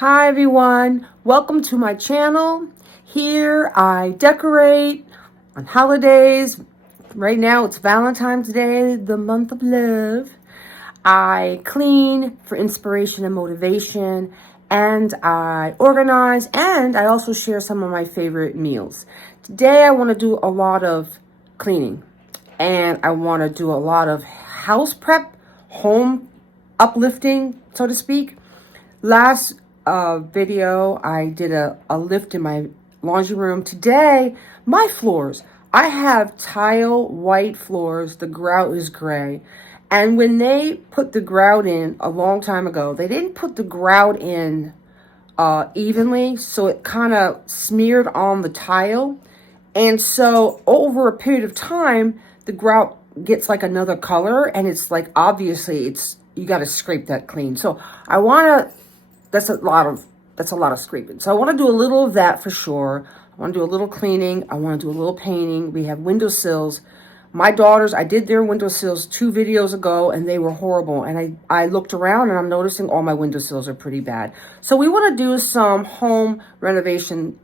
Hi everyone, welcome to my channel. Here I decorate on holidays. Right now it's Valentine's Day, the month of love. I clean for inspiration and motivation, and I organize, and I also share some of my favorite meals. Today I want to do a lot of cleaning, and I want to do a lot of house prep, home uplifting, so to speak. Last video, I did a lift in my laundry room. Today, my floors. I have tile white floors. The grout is gray. And when they put the grout in a long time ago, they didn't put the grout in evenly, so it kind of smeared on the tile. And so over a period of time, the grout gets like another color, and it's like, obviously you got to scrape that clean. So I want to that's a lot of scraping. So I want to do a little of that for sure. I want to do a little cleaning. I want to do a little painting. We have windowsills. My daughters, I did their windowsills 2 videos ago and they were horrible. And I looked around and I'm noticing all my windowsills are pretty bad. So we want to do some home renovation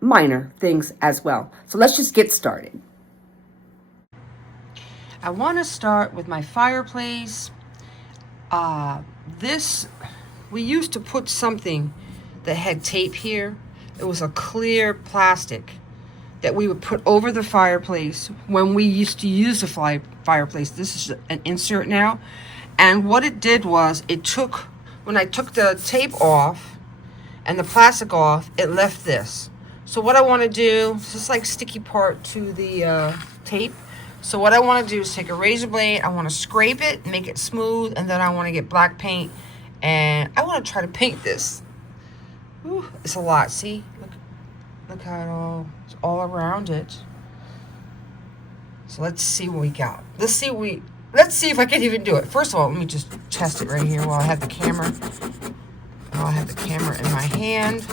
minor things as well. So let's just get started. I want to start with my fireplace. We used to put something that had tape here. It was a clear plastic that we would put over the fireplace when we used to use the fireplace. This is an insert now. And what it did was when I took the tape off and the plastic off, it left this. So what I want to do, this is like sticky part to the tape. So what I want to do is take a razor blade. I want to scrape it, make it smooth, and then I want to get black paint. And I want to try to paint this. Ooh, it's a lot. See, look how it's all around it. So let's see what we got. Let's see if I can even do it. First of all, let me just test it right here while I have the camera. While I have the camera in my hand.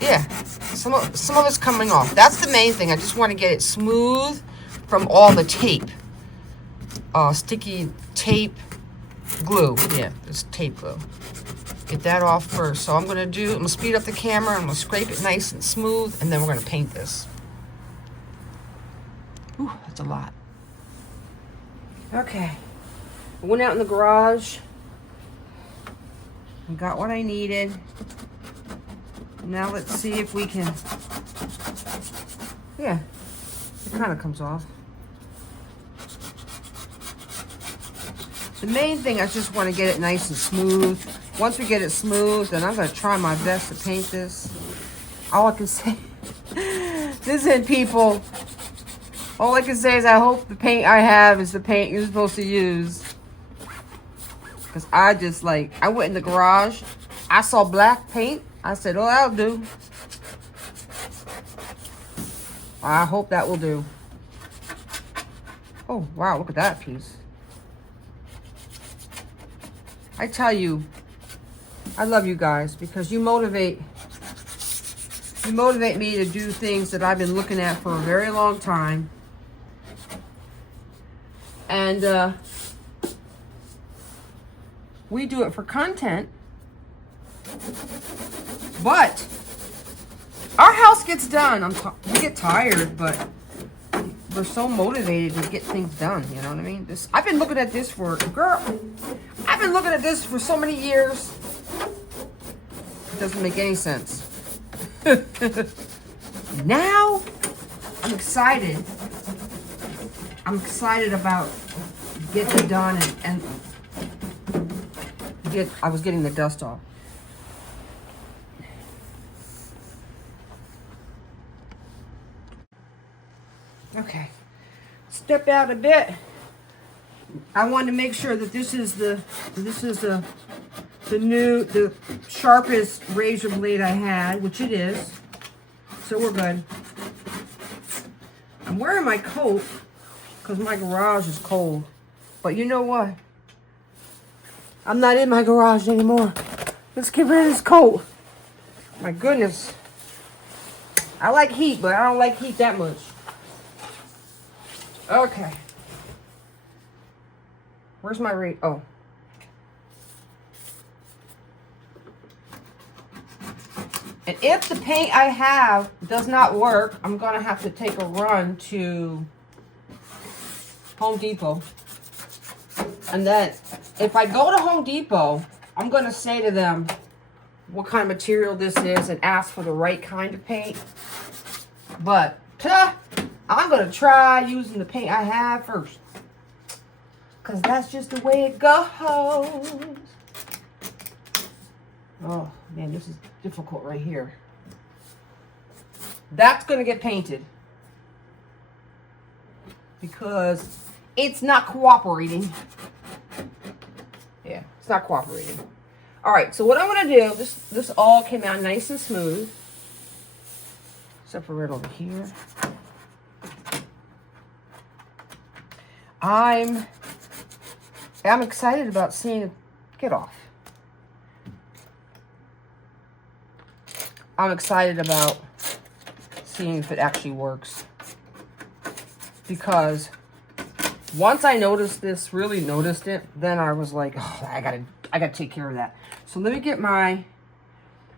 Yeah, some of it's coming off. That's the main thing. I just want to get it smooth from all the tape. Sticky tape glue. Yeah, it's tape glue. Get that off first. So I'm going to speed up the camera. I'm going to scrape it nice and smooth, and then we're going to paint this. Ooh, that's a lot. Okay. I went out in the garage. I got what I needed. Now let's see if we can... Yeah, it kind of comes off. The main thing, I just want to get it nice and smooth. Once we get it smooth, then I'm going to try my best to paint this. All I can say, listen, people, all I can say is I hope the paint I have is the paint you're supposed to use. Because I went in the garage, I saw black paint. I said, oh, that'll do. I hope that will do. Oh, wow, look at that piece. I tell you, I love you guys because you motivate me to do things that I've been looking at for a very long time. And we do it for content. But our house gets done. We get tired, but we're so motivated to get things done. You know what I mean? I've been looking at this for so many years. It doesn't make any sense. Now, I'm excited. I'm excited about getting it done and I was getting the dust off. Okay, step out a bit. I wanted to make sure that this is the sharpest razor blade I had, which it is. So we're good. I'm wearing my coat because my garage is cold. But you know what? I'm not in my garage anymore. Let's get rid of this coat. My goodness. I like heat, but I don't like heat that much. Okay. Where's my rate? Oh. And if the paint I have does not work, I'm going to have to take a run to Home Depot. And then if I go to Home Depot, I'm going to say to them what kind of material this is and ask for the right kind of paint. But I'm going to try using the paint I have first. Because that's just the way it goes. Oh, man, this is difficult right here. That's going to get painted. Because it's not cooperating. Yeah, it's not cooperating. All right, so what I'm going to do, this all came out nice and smooth. Except for right over here. I'm excited about seeing it get off. I'm excited about seeing if it actually works. Because once I noticed this, really noticed it, then I was like, oh, I gotta take care of that. So let me get I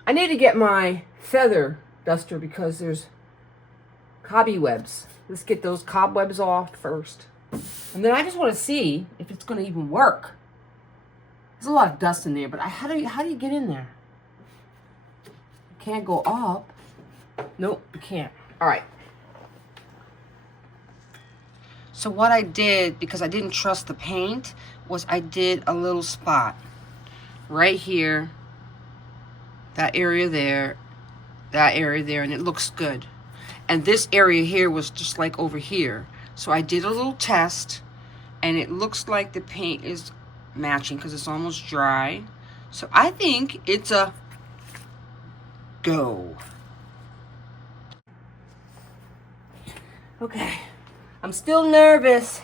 need to get my feather duster because there's cobwebs. Let's get those cobwebs off first. And then I just want to see if it's going to even work. There's a lot of dust in there, but how do you get in there? You can't go up. Nope, you can't. All right. So what I did, because I didn't trust the paint, was I did a little spot right here, that area there, and it looks good. And this area here was just like over here. So I did a little test, and it looks like the paint is matching because it's almost dry. So I think it's a go. Okay. I'm still nervous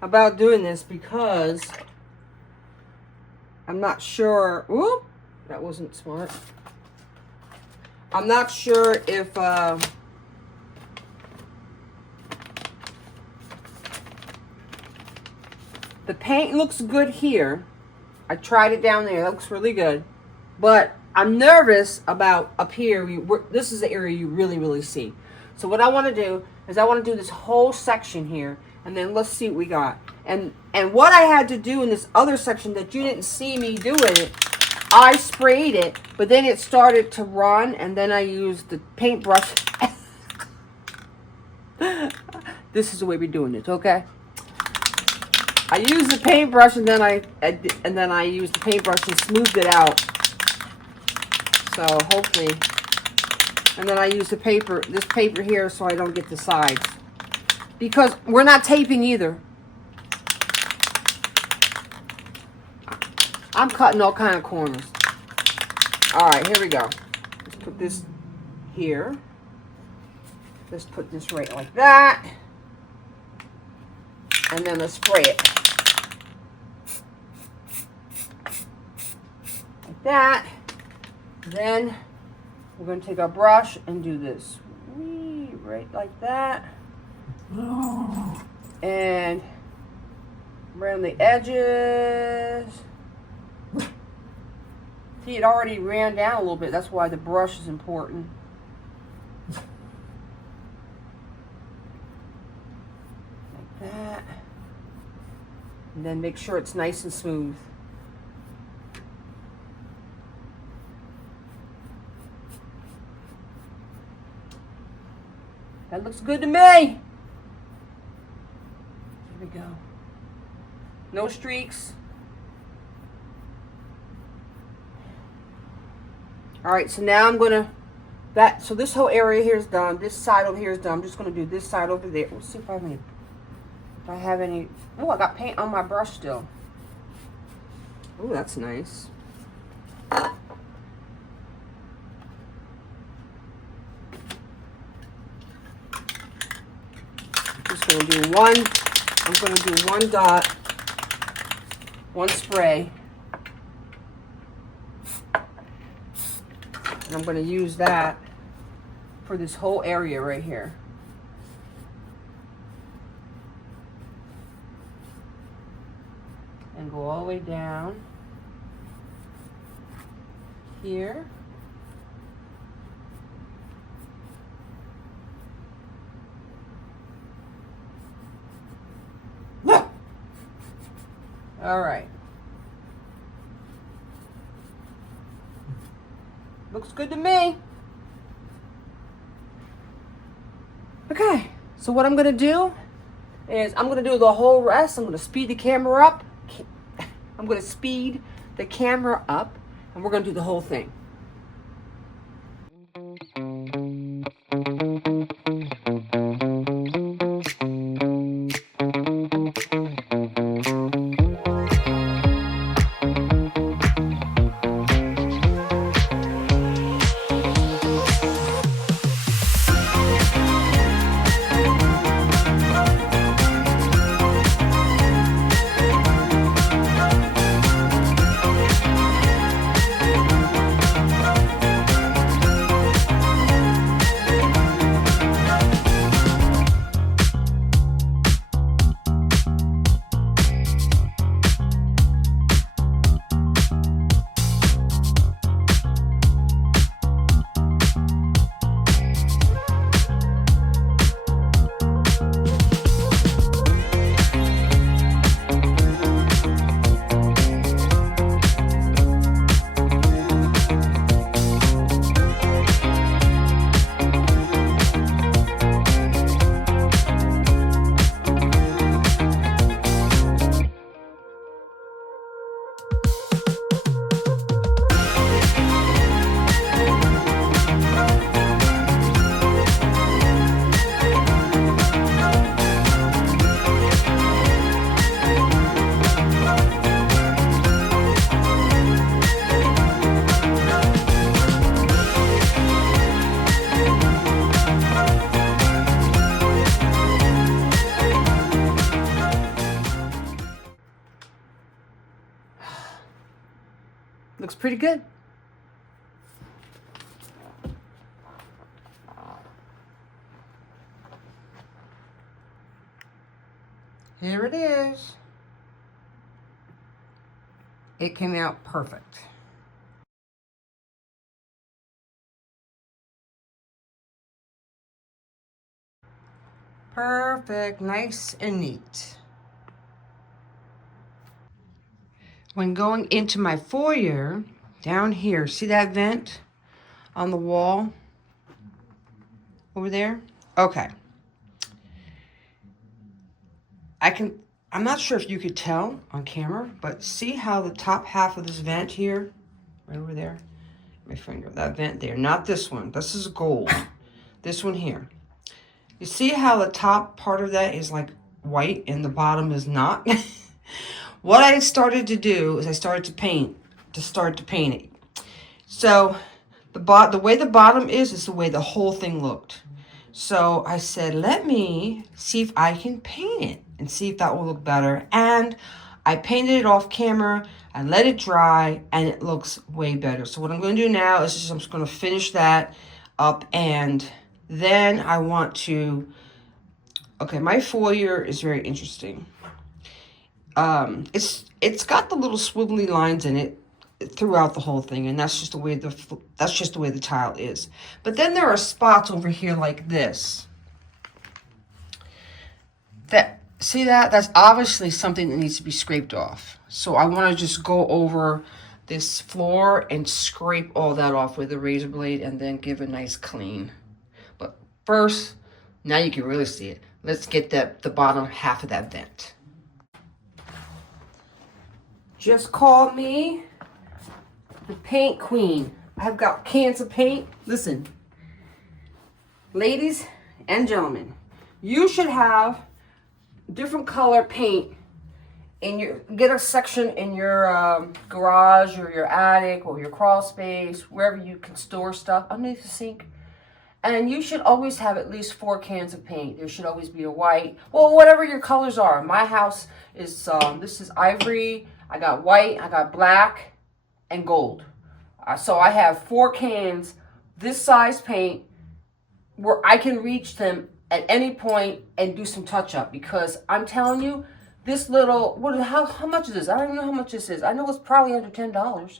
about doing this because I'm not sure. Whoop, that wasn't smart. I'm not sure if the paint looks good here. I tried it down there. It looks really good. But I'm nervous about up here. This is the area you really, really see. So what I want to do is I want to do this whole section here. And then let's see what we got. And what I had to do in this other section that you didn't see me doing it, I sprayed it. But then it started to run. And then I used the paintbrush. This is the way we're doing it, okay? I used the paintbrush and then I used the paintbrush and smoothed it out. So hopefully, and then I used the paper, this paper here, so I don't get the sides, because we're not taping either. I'm cutting all kind of corners. All right, here we go. Let's put this here. Let's put this right like that, and then let's spray it. Like that. Then we're going to take our brush and do this. Whee, right like that. And around the edges. See, it already ran down a little bit. That's why the brush is important. Like that. And then make sure it's nice and smooth. That looks good to me. Here we go. No streaks. All right, so now I'm gonna, so this whole area here is done. This side over here is done. I'm just gonna do this side over there. Let's see if I have any, oh, I got paint on my brush still. Oh, that's nice. I'm going to do one dot, one spray, and I'm going to use that for this whole area right here. And go all the way down here. All right. Looks good to me. Okay, so what I'm gonna do is I'm gonna do the whole rest. I'm gonna speed the camera up. I'm gonna speed the camera up, and we're gonna do the whole thing. Looks pretty good. Here it is. It came out perfect. Perfect, nice and neat. When going into my foyer, down here, see that vent on the wall over there? Okay. I'm not sure if you could tell on camera, but see how the top half of this vent here, right over there, my finger, that vent there, not this one. This is gold. This one here. You see how the top part of that is like white and the bottom is not? What I started to do is I started to paint it. So the way the bottom is the way the whole thing looked. So I said, let me see if I can paint it and see if that will look better. And I painted it off camera. I let it dry and it looks way better. So what I'm going to do now is I'm just going to finish that up, and then I want to, okay, my foyer is very interesting. It's got the little swiggly lines in it throughout the whole thing, and that's just the way the tile is. But then there are spots over here like this. See that? That's obviously something that needs to be scraped off. So I want to just go over this floor and scrape all that off with a razor blade and then give a nice clean. But first, now you can really see it. Let's get the bottom half of that vent. Just call me the paint queen. I've got cans of paint. Listen, ladies and gentlemen, you should have different color paint in your, get a section in your garage or your attic or your crawl space, wherever you can store stuff underneath the sink. And you should always have at least 4 cans of paint. There should always be a white, well, whatever your colors are. My house is, this is ivory. I got white, I got black, and gold. So I have 4 cans, this size paint, where I can reach them at any point and do some touch up, because I'm telling you, this little, how much is this? I don't even know how much this is. I know it's probably under $10.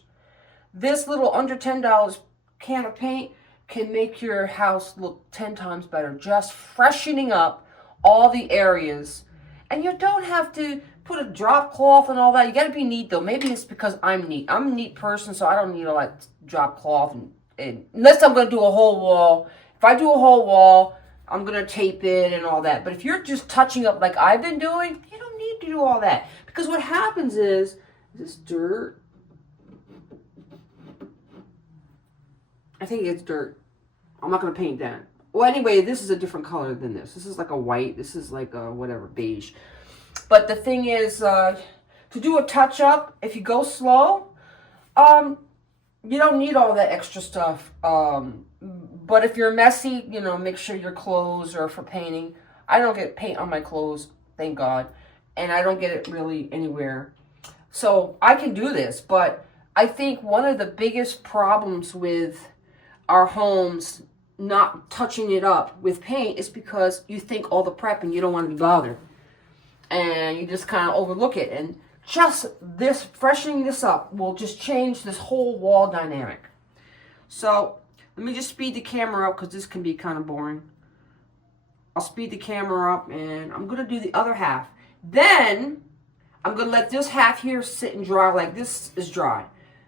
This little under $10 can of paint can make your house look 10 times better, just freshening up all the areas. And you don't have to put a drop cloth and all that. You got to be neat, though. Maybe it's because I'm neat. I'm a neat person, so I don't need a like drop cloth. And unless I'm going to do a whole wall. If I do a whole wall, I'm going to tape it and all that. But if you're just touching up like I've been doing, you don't need to do all that. Because what happens is this dirt. I think it's dirt. I'm not going to paint that. Well, anyway, this is a different color than this. This is like a white. This is like a whatever, beige. But the thing is, to do a touch-up, if you go slow, you don't need all that extra stuff. But if you're messy, you know, make sure your clothes are for painting. I don't get paint on my clothes, thank God. And I don't get it really anywhere. So I can do this. But I think one of the biggest problems with our homes not touching it up with paint is because you think all the prep and you don't want to be bothered. And you just kind of overlook it. And just this, freshening this up will just change this whole wall dynamic. So let me just speed the camera up because this can be kind of boring. I'll speed the camera up and I'm going to do the other half. Then I'm going to let this half here sit and dry like this is dry.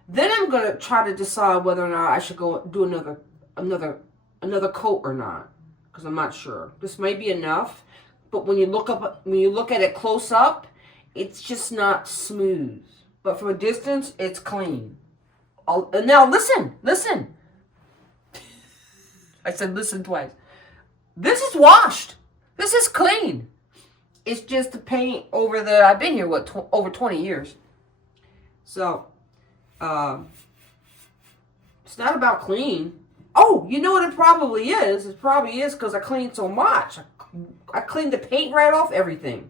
Then I'm going to try to decide whether or not I should go do another coat or not, because I'm not sure. This might be enough, but when you look at it close up, it's just not smooth. But from a distance, it's clean. Now listen. I said listen twice. This is washed. This is clean. It's just the paint over the. I've been here over 20 years, so it's not about clean. Oh, you know what it probably is? It probably is because I cleaned so much. I cleaned the paint right off everything.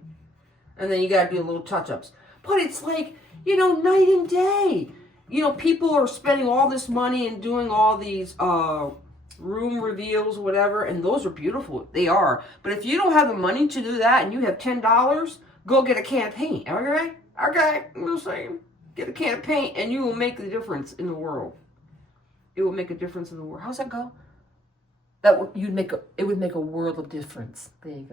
And then you got to do little touch-ups. But it's like, you know, night and day. You know, people are spending all this money and doing all these room reveals or whatever. And those are beautiful. They are. But if you don't have the money to do that and you have $10, go get a can of paint. Okay? Okay. I'm just saying. Get a can of paint and you will make the difference in the world. It will make a difference in the world. How's that go? It would make a world of difference. There you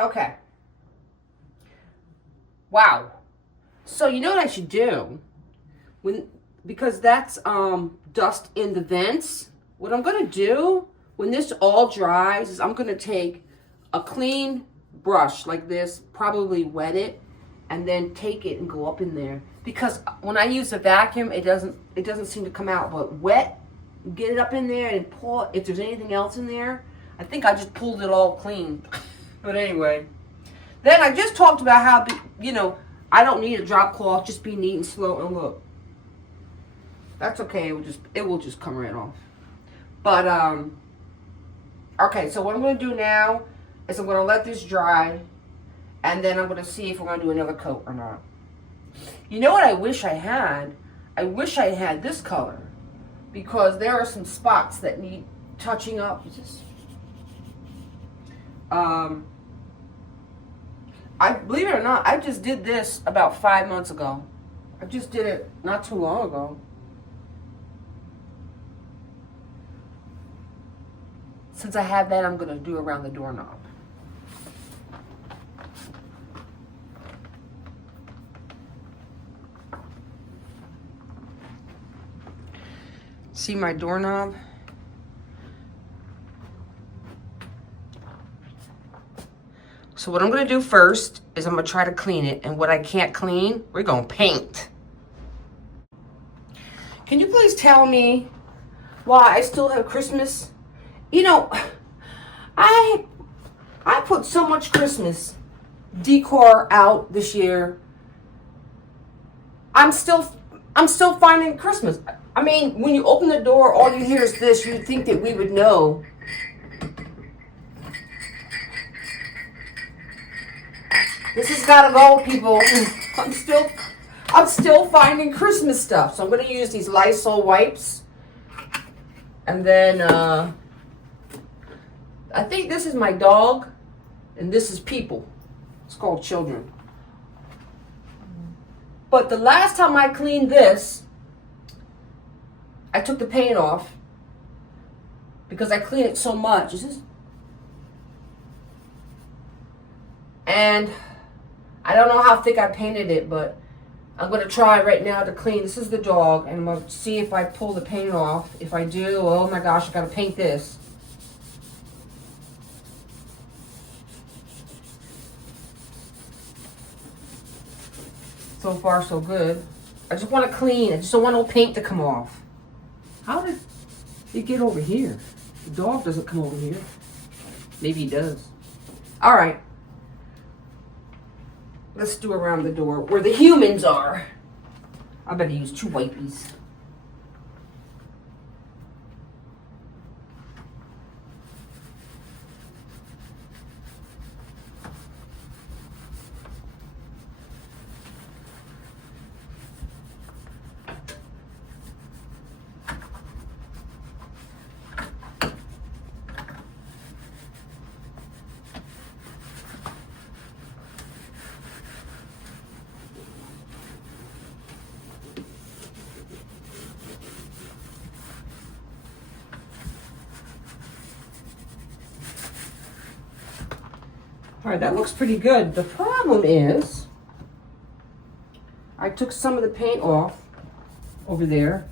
Okay. Wow. So you know what I should do? Because that's dust in the vents. What I'm going to do when this all dries is I'm going to take a clean brush like this, probably wet it, and then take it and go up in there. Because when I use the vacuum, it doesn't seem to come out. But wet, get it up in there and pull. If there's anything else in there, I think I just pulled it all clean. But anyway, then I just talked about how, you know, I don't need a drop cloth. Just be neat and slow. And look, that's okay. It will just come right off. But okay. So what I'm going to do now is I'm going to let this dry, and then I'm going to see if we're going to do another coat or not. You know what I wish I had? I wish I had this color, because there are some spots that need touching up. I believe it or not, I just did this about 5 months ago. I just did it not too long ago. Since I have that, I'm going to do around the doorknob. See my doorknob? So what I'm going to do first is I'm going to try to clean it. And what I can't clean, we're going to paint. Can you please tell me why I still have Christmas? You know, I put so much Christmas decor out this year. I'm still finding Christmas. I mean, when you open the door, all you hear is this. You'd think that we would know. This has got to go, people. I'm still finding Christmas stuff. So I'm going to use these Lysol wipes. And then, I think this is my dog. And this is people. It's called children. But the last time I cleaned this, I took the paint off because I clean it so much. And I don't know how thick I painted it, but I'm going to try right now to clean. This is the dog, and I'm going to see if I pull the paint off. If I do, oh my gosh, I got to paint this. So far, so good. I just want to clean. I just don't want no paint to come off. How did it get over here? The dog doesn't come over here. Maybe he does. All right. Let's do around the door where the humans are. I better use 2 wipies. All right, that looks pretty good. The problem is, I took some of the paint off over there.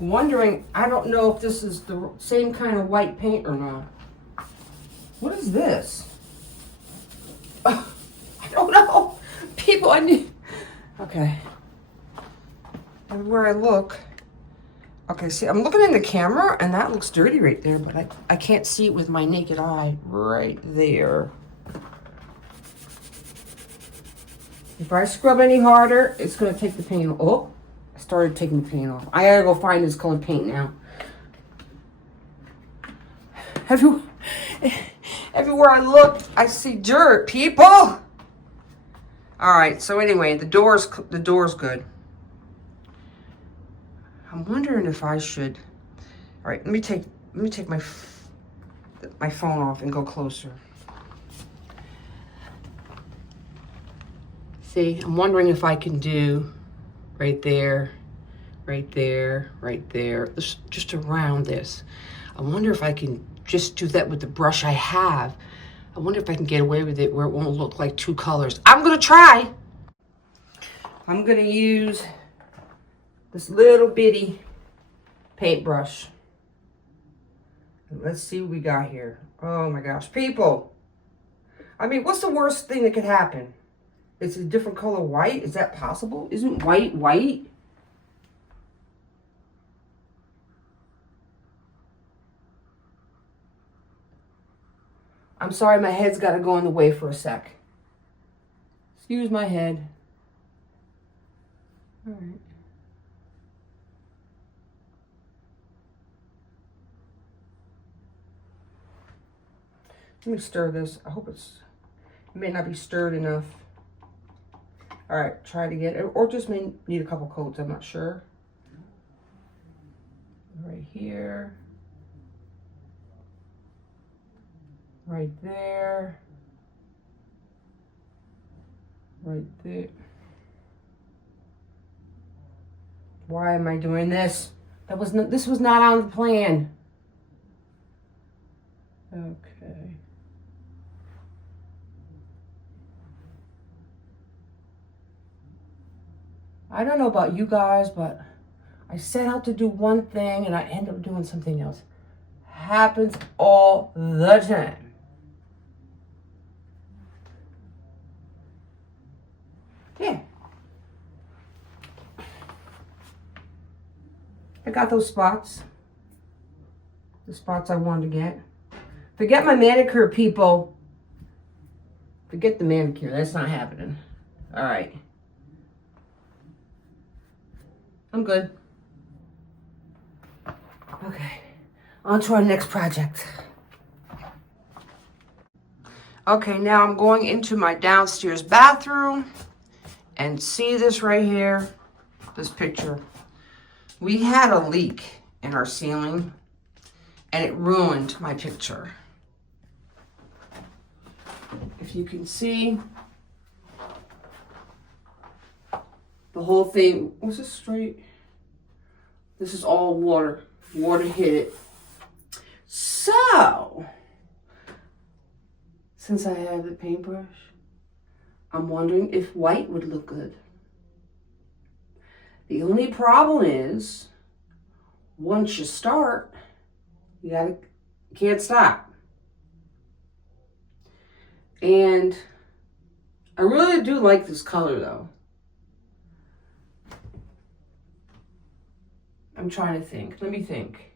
I'm wondering, I don't know if this is the same kind of white paint or not. What is this? I don't know. People, I need... Okay. Everywhere I look... Okay, see, I'm looking in the camera, and that looks dirty right there, but I can't see it with my naked eye right there. If I scrub any harder, it's going to take the paint off. Oh, I started taking the paint off. I got to go find this colored paint now. Everywhere I look, I see dirt, people. All right, so anyway, the door's good. I'm wondering if I should. All right, let me take my phone off and go closer. See, I'm wondering if I can do right there, right there, right there, just around this. I wonder if I can just do that with the brush I have. I wonder if I can get away with it where it won't look like 2 colors. I'm gonna try. I'm gonna use this little bitty paintbrush. Let's see what we got here. Oh my gosh, people. I mean, what's the worst thing that could happen? It's a different color white. Is that possible? Isn't white white? I'm sorry, my head's got to go in the way for a sec. Excuse my head. All right. Let me stir this. I hope it may not be stirred enough. All right, try it again. Or just may need a couple coats, I'm not sure. Right here. Right there. Right there. Why am I doing this? This was not on the plan. Okay. I don't know about you guys, but I set out to do one thing and I end up doing something else. Happens all the time. Yeah. I got those spots. The spots I wanted to get. Forget my manicure, people. Forget the manicure. That's not happening. All right. I'm good. Okay. On to our next project. Okay, now I'm going into my downstairs bathroom and see this right here, this picture. We had a leak in our ceiling and it ruined my picture. If you can see, the whole thing, was this straight? This is all water. Water hit it. So, since I have the paintbrush, I'm wondering if white would look good. The only problem is, once you start, you can't stop. And I really do like this color though. I'm trying to think. Let me think.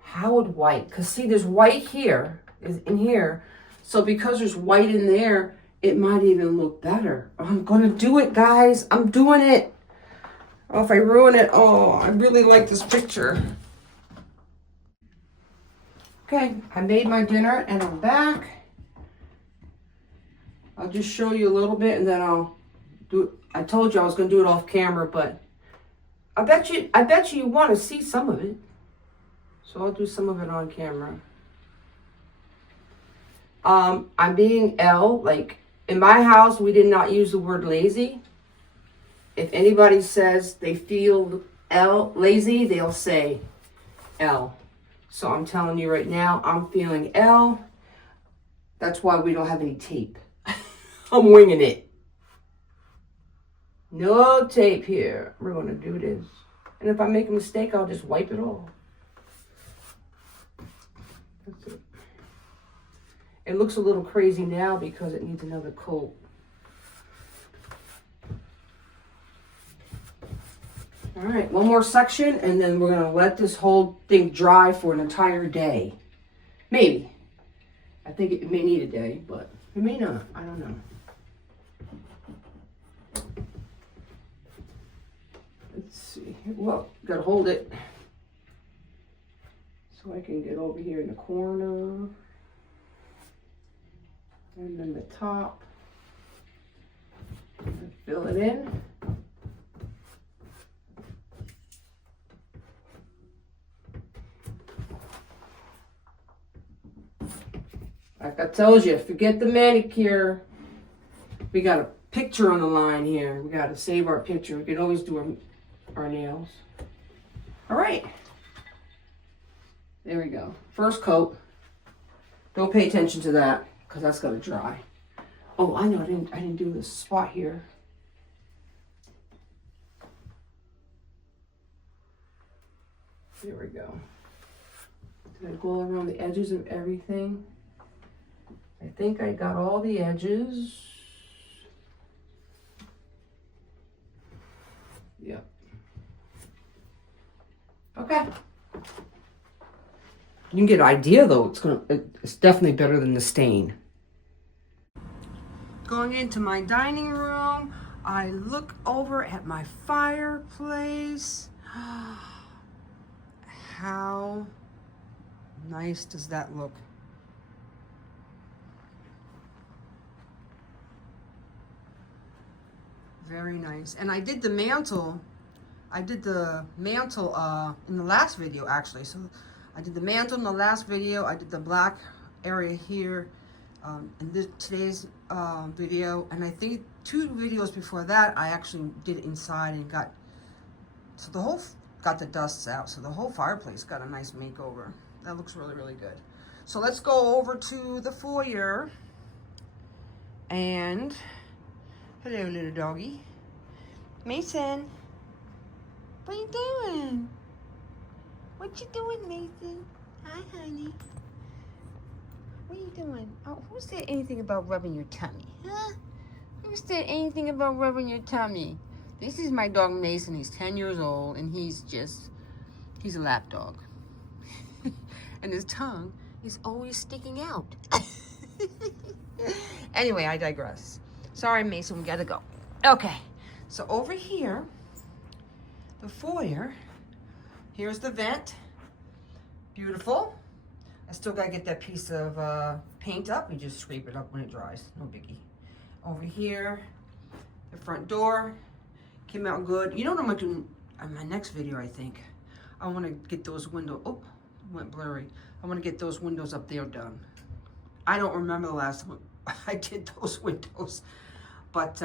How would white? Because see, there's white here, is in here. So because there's white in there, it might even look better. I'm going to do it, guys. I'm doing it. Oh, if I ruin it, oh, I really like this picture. Okay, I made my dinner and I'm back. I'll just show you a little bit and then I'll do it. I told you I was going to do it off camera, but I bet you want to see some of it. So I'll do some of it on camera. I'm being L, like in my house, we did not use the word lazy. If anybody says they feel lazy, they'll say L. So I'm telling you right now, I'm feeling L. That's why we don't have any tape. I'm winging it. No tape here. We're going to do this. And if I make a mistake, I'll just wipe it off. That's it. It looks a little crazy now because it needs another coat. All right, one more section, and then we're going to let this whole thing dry for an entire day. Maybe. I think it may need a day, but it may not. I don't know. Let's see. Well, got to hold it so I can get over here in the corner. And then the top. Fill it in. Like I told you, forget the manicure. We got a picture on the line here. We got to save our picture. We can always do our nails. All right. There we go. First coat. Don't pay attention to that because that's going to dry. Oh, I know. I didn't do this spot here. There we go. Did I go around the edges of everything? I think I got all the edges. Yep. Okay. You can get an idea though. It's definitely better than the stain. Going into my dining room, I look over at my fireplace. How nice does that look? Very nice. And I did the mantle. I did the mantle in the last video actually. So I did the mantle in the last video. I did the black area here in today's video. And I think 2 videos before that, I actually did it inside and got the dusts out. So the whole fireplace got a nice makeover. That looks really, really good. So let's go over to the foyer. And hello, little doggy. Mason, what you doing? What you doing, Mason? Hi, honey. What you doing? Oh, who said anything about rubbing your tummy? Huh? Who said anything about rubbing your tummy? This is my dog, Mason. He's 10 years old, and he's a lap dog. And his tongue is always sticking out. Anyway, I digress. Sorry, Mason, we gotta go. Okay, so over here, the foyer, here's the vent. Beautiful. I still gotta get that piece of paint up. You just scrape it up when it dries, no biggie. Over here, the front door came out good. You know what I'm gonna do in my next video, I think? I wanna get those windows, oh, went blurry. I wanna get those windows up there done. I don't remember the last time I did those windows, but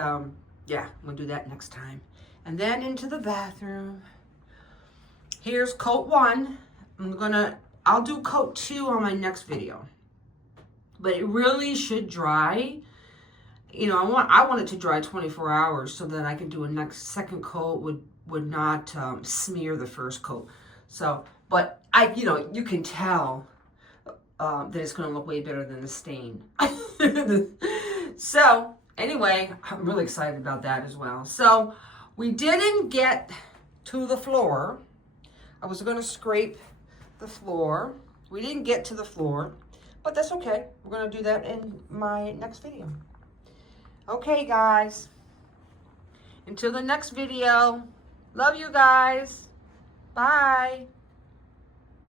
yeah, I'm gonna do that next time. And then into the bathroom. Here's coat 1. I'll do coat 2 on my next video, but it really should dry. You know, I want it to dry 24 hours so that I can do a second coat would not smear the first coat. So, but you can tell that it's going to look way better than the stain. So anyway, I'm really excited about that as well. So we didn't get to the floor. I was going to scrape the floor. We didn't get to the floor, but that's okay. We're going to do that in my next video. Okay, guys. Until the next video. Love you guys. Bye.